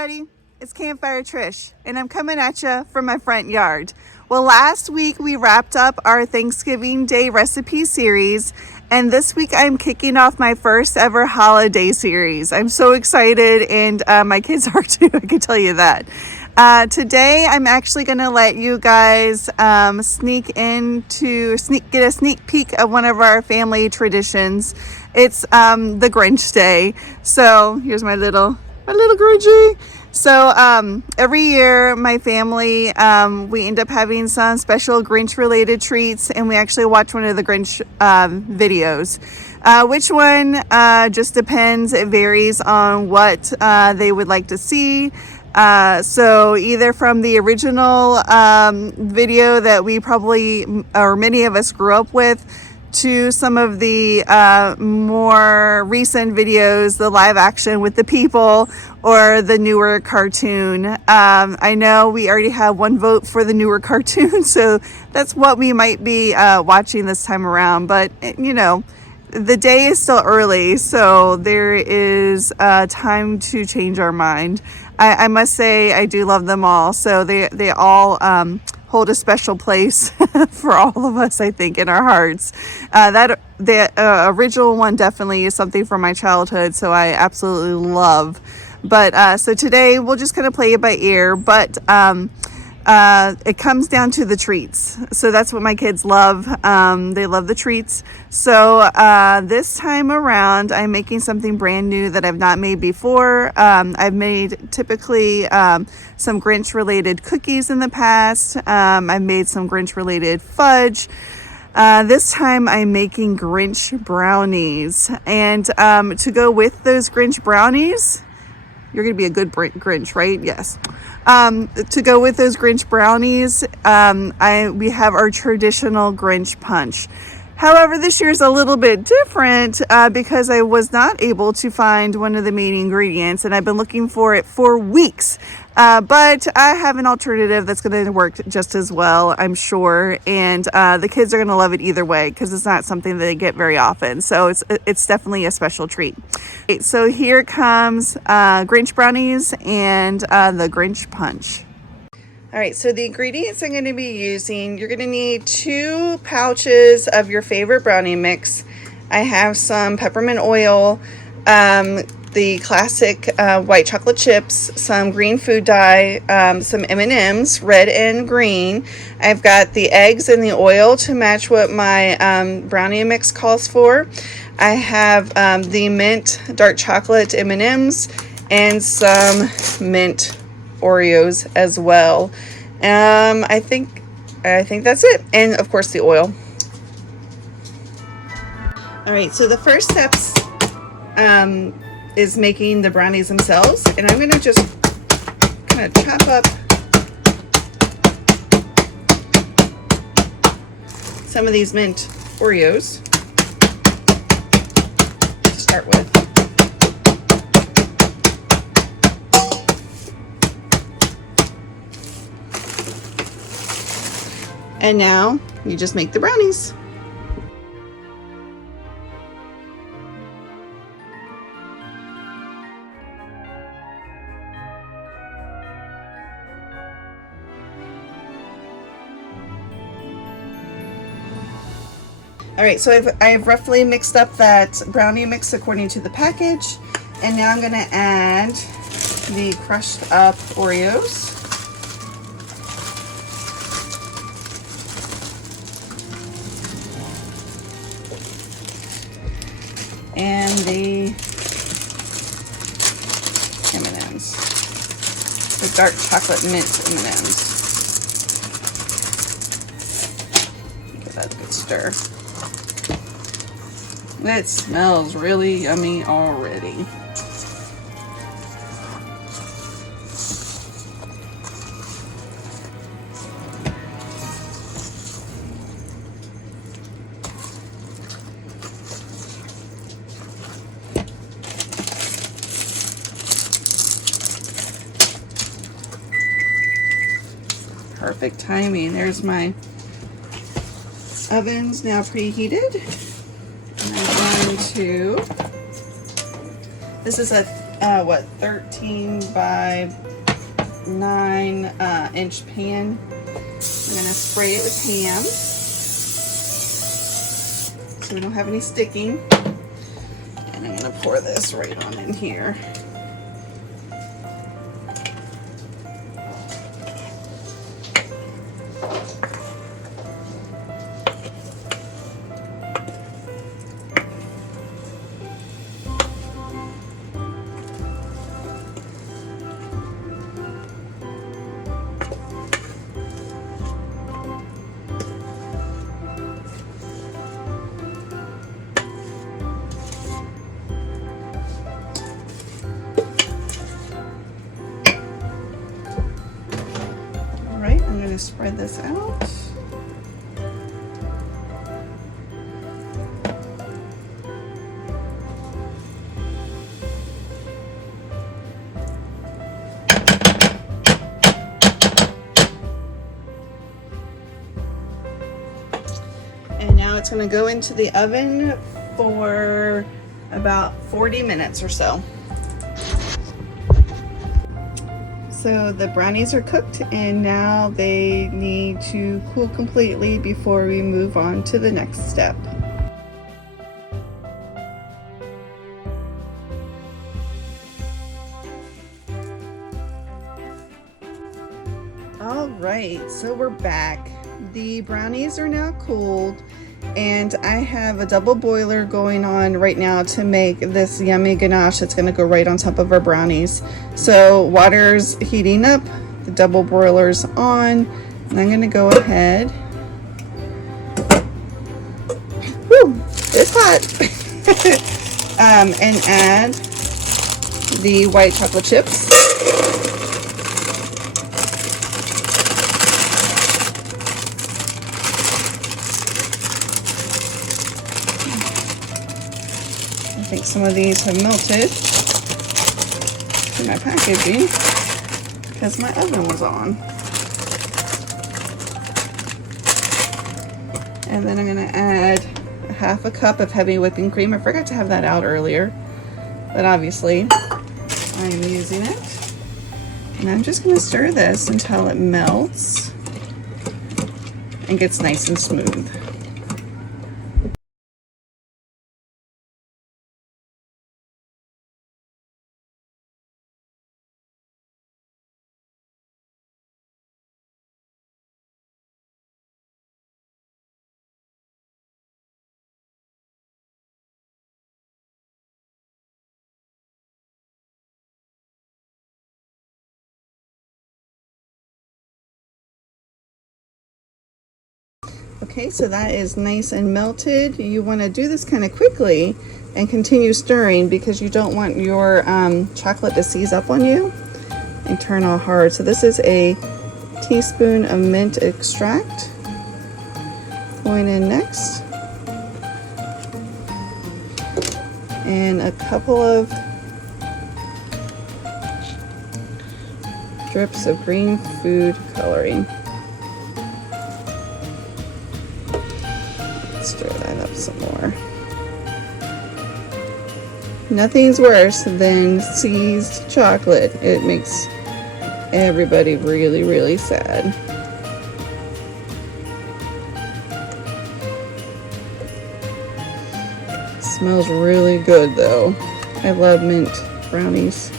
everybody, it's Campfire Trish, and I'm coming at you from my front yard. Well, last week we wrapped up our Thanksgiving Day recipe series, and this week I'm kicking off my first ever holiday series. I'm so excited, and my kids are too, I can tell you that. Today I'm actually going to let you guys get a sneak peek of one of our family traditions. It's the Grinch Day. So here's my little Grinchy. So every year my family we end up having some special Grinch related treats, and we actually watch one of the Grinch videos. Which one just depends. It varies on what they would like to see. So either from the original video that we probably, or many of us grew up with, to some of the more recent videos, the live action with the people, or the newer cartoon. I know we already have one vote for the newer cartoon, so that's what we might be watching this time around. But you know, the day is still early, so there is time to change our mind. I must say I do love them all, so they all hold a special place for all of us, I think, in our hearts. The original one definitely is something from my childhood, so I absolutely love. But so today we'll just kind of play it by ear, but it comes down to the treats. So that's what my kids love. They love the treats. So this time around, I'm making something brand new that I've not made before. I've made typically some Grinch related cookies in the past. I've made some Grinch related fudge. This time I'm making Grinch brownies. And to go with those Grinch brownies, you're going to be a good Grinch, right? Yes. To go with those Grinch brownies, we have our traditional Grinch punch. However, this year is a little bit different because I was not able to find one of the main ingredients, and I've been looking for it for weeks. But I have an alternative that's going to work just as well, I'm sure. And the kids are going to love it either way because it's not something that they get very often. So it's definitely a special treat. Okay, so here comes Grinch brownies and the Grinch punch. All right, so the ingredients I'm going to be using, you're going to need 2 pouches of your favorite brownie mix. I have some peppermint oil, the classic white chocolate chips, some green food dye, some M&Ms, red and green. I've got the eggs and the oil to match what my brownie mix calls for. I have the mint dark chocolate M&Ms and some mint Oreos as well. I think that's it, and of course the oil. All right, so the first steps is making the brownies themselves, and I'm going to just kind of chop up some of these mint Oreos to start with. And now you just make the brownies. All right, so I've roughly mixed up that brownie mix according to the package. And now I'm gonna add the crushed up Oreos. And the M&Ms, the dark chocolate mint M&Ms. Give that a good stir. It smells really yummy already. Perfect timing. There's my oven's now preheated. And I'm going to, this is a what, 13 by 9 inch pan. I'm gonna spray it with ham so we don't have any sticking. And I'm gonna pour this right on in here. Spread this out. And now it's going to go into the oven for about 40 minutes or so. So the brownies are cooked and now they need to cool completely before we move on to the next step. All right, so we're back. The brownies are now cooled and I have a double boiler going on right now to make this yummy ganache that's going to go right on top of our brownies. So water's heating up, the double boiler's on, and I'm going to go ahead. Woo, it's hot. And add the white chocolate chips. I think some of these have melted in my packaging because my oven was on. And then I'm going to add a half a cup of heavy whipping cream. I forgot to have that out earlier, but obviously I am using it. And I'm just going to stir this until it melts and gets nice and smooth. Okay, so that is nice and melted. You want to do this kind of quickly and continue stirring because you don't want your chocolate to seize up on you and turn all hard. So this is a teaspoon of mint extract going in next, and a couple of drips of green food coloring. Stir that up some more. Nothing's worse than seized chocolate. It makes everybody really, really sad. Smells really good though. I love mint brownies.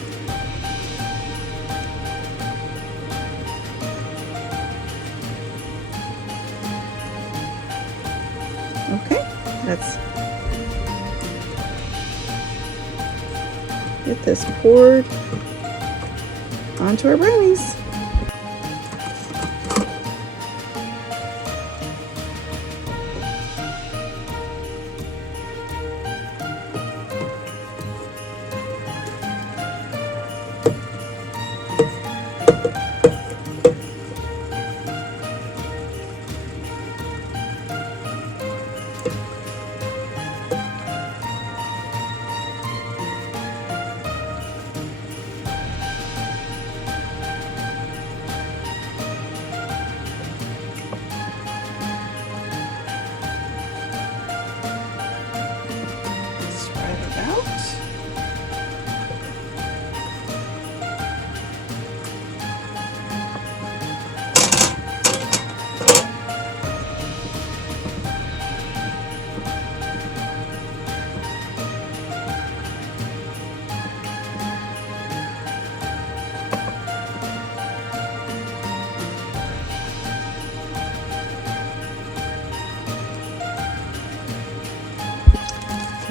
Okay, let's get this poured onto our brownies.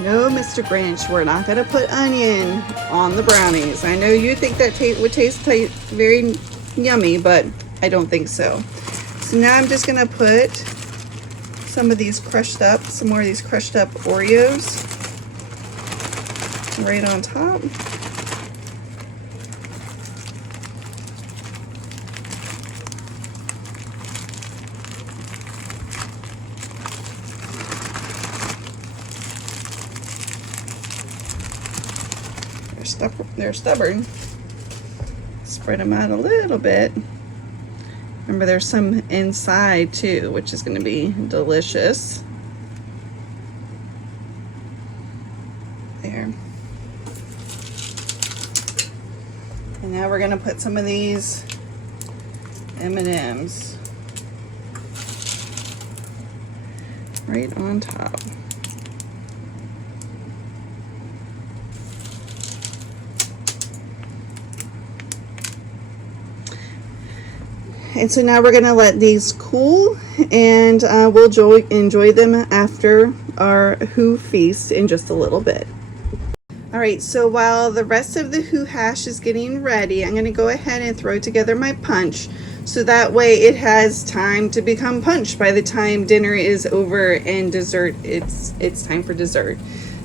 No, Mr. Grinch, we're not gonna put onion on the brownies. I know you think that would taste very yummy, but I don't think so. So now I'm just gonna put some more of these crushed up Oreos right on top. They're stubborn. Spread them out a little bit. Remember, there's some inside too, which is going to be delicious. There. And now we're going to put some of these M&Ms right on top. And so now we're going to let these cool, and we'll enjoy them after our Who feast in just a little bit. All right, so while the rest of the Who hash is getting ready, I'm going to go ahead and throw together my punch, so that way it has time to become punch by the time dinner is over and dessert. It's time for dessert.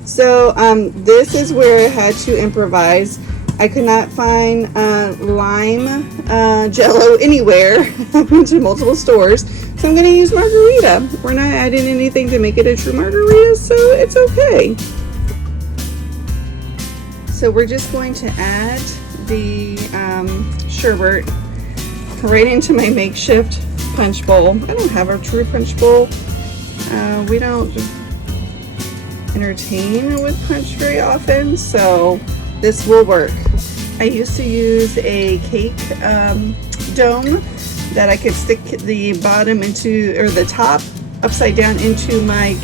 So this is where I had to improvise. I could not find lime Jello anywhere. I went to multiple stores, so I'm going to use margarita. We're not adding anything to make it a true margarita, so it's okay. So we're just going to add the sherbet right into my makeshift punch bowl. I don't have a true punch bowl. We don't entertain with punch very often, so this will work. I used to use a cake dome that I could stick the bottom into, or the top upside down into my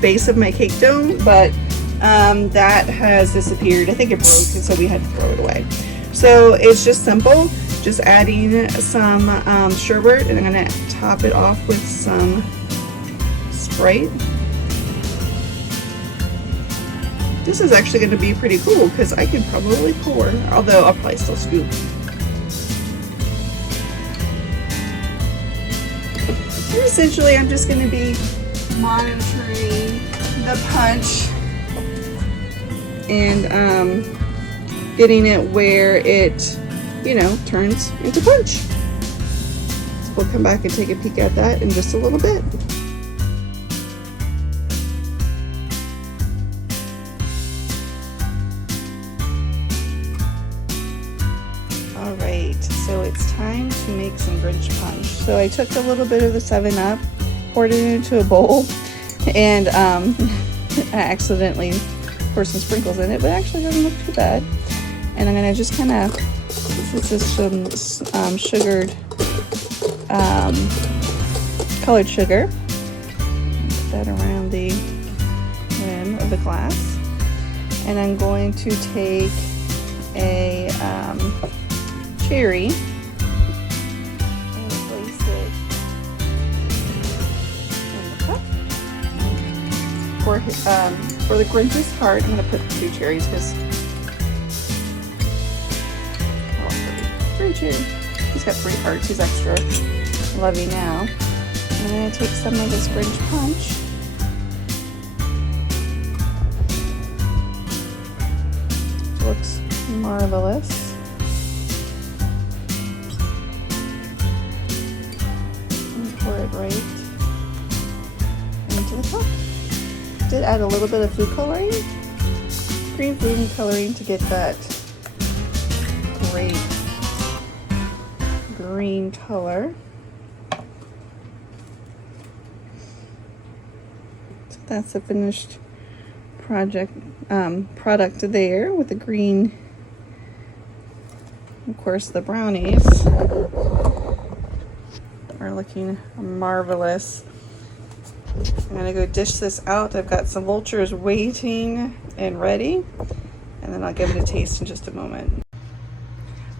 base of my cake dome, but that has disappeared. I think it broke, and so we had to throw it away. So it's just simple, just adding some sherbet, and I'm gonna top it off with some Sprite. This is actually going to be pretty cool because I could probably pour, although I'll probably still scoop. And essentially, I'm just going to be monitoring the punch and getting it where it, you know, turns into punch. So we'll come back and take a peek at that in just a little bit. Alright, so it's time to make some Grinch punch. So I took a little bit of the 7-Up, poured it into a bowl, and I accidentally poured some sprinkles in it, but it actually doesn't look too bad. And I'm going to just kind of, this is just some sugared, colored sugar. Put that around the rim of the glass. And I'm going to take a cherry and place it in the cup. For the Grinch's heart, I'm going to put 2 cherries because Grinch, he's got 3 hearts. He's extra lovey now. I'm going to take some of this Grinch punch. It looks marvelous. Pour it right into the top. Did add a little bit of food coloring, green food coloring, to get that great green color. So that's the finished product there with the green. Of course, the brownies are looking marvelous. I'm gonna go dish this out. I've got some vultures waiting and ready, and then I'll give it a taste in just a moment.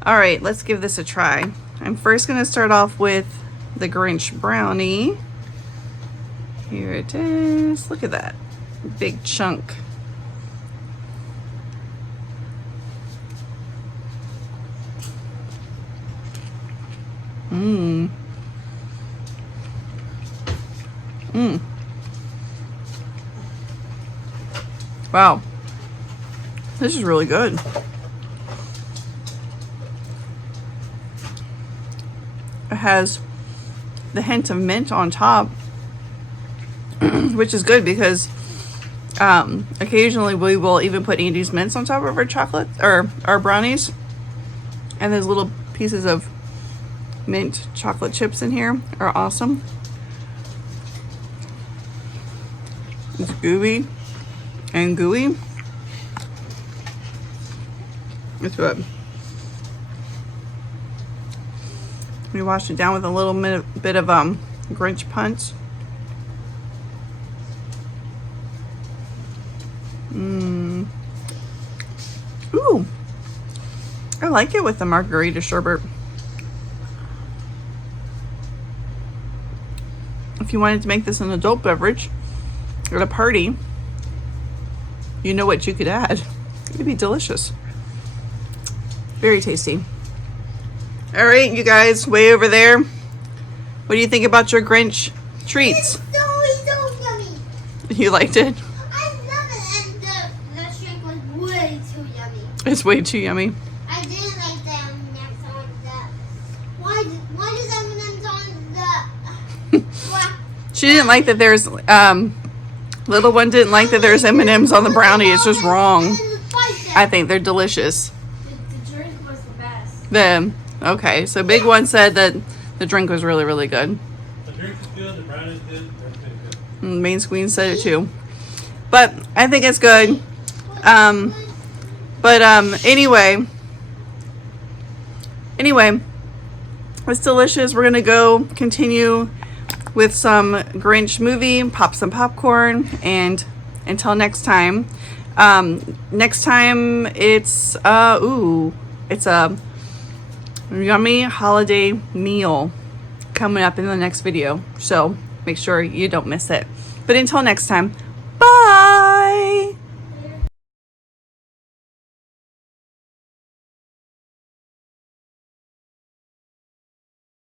All right, let's give this a try. I'm first gonna start off with the Grinch brownie. Here it is. Look at that big chunk. Mmm. Mmm. Wow. This is really good. It has the hint of mint on top, which is good because occasionally we will even put Andes mints on top of our chocolate or our brownies. And those little pieces of mint chocolate chips in here are awesome. It's gooey and gooey. It's good. We washed it down with a little bit of Grinch punch. Mmm. Ooh. I like it with the margarita sherbet. If you wanted to make this an adult beverage at a party, you know what you could add. It'd be delicious. Very tasty. All right, you guys, way over there. What do you think about your Grinch treats? It's so yummy. You liked it? I love it, and the shake was way too yummy. It's way too yummy. I didn't like the M&M's on the. Why does M&M's on the? She didn't like that there's little one didn't like that there's M&M's on the brownie. It's just wrong. I think they're delicious. The drink was the best. Okay, so big one said that the drink was really, really good. The drink is good, the brownie's good, everything's good. Main Queen said it too. But I think it's good. Anyway, it's delicious. We're gonna go continue with some Grinch movie, pop some popcorn, and until next time. Next time it's it's a yummy holiday meal coming up in the next video. So make sure you don't miss it. But until next time, bye!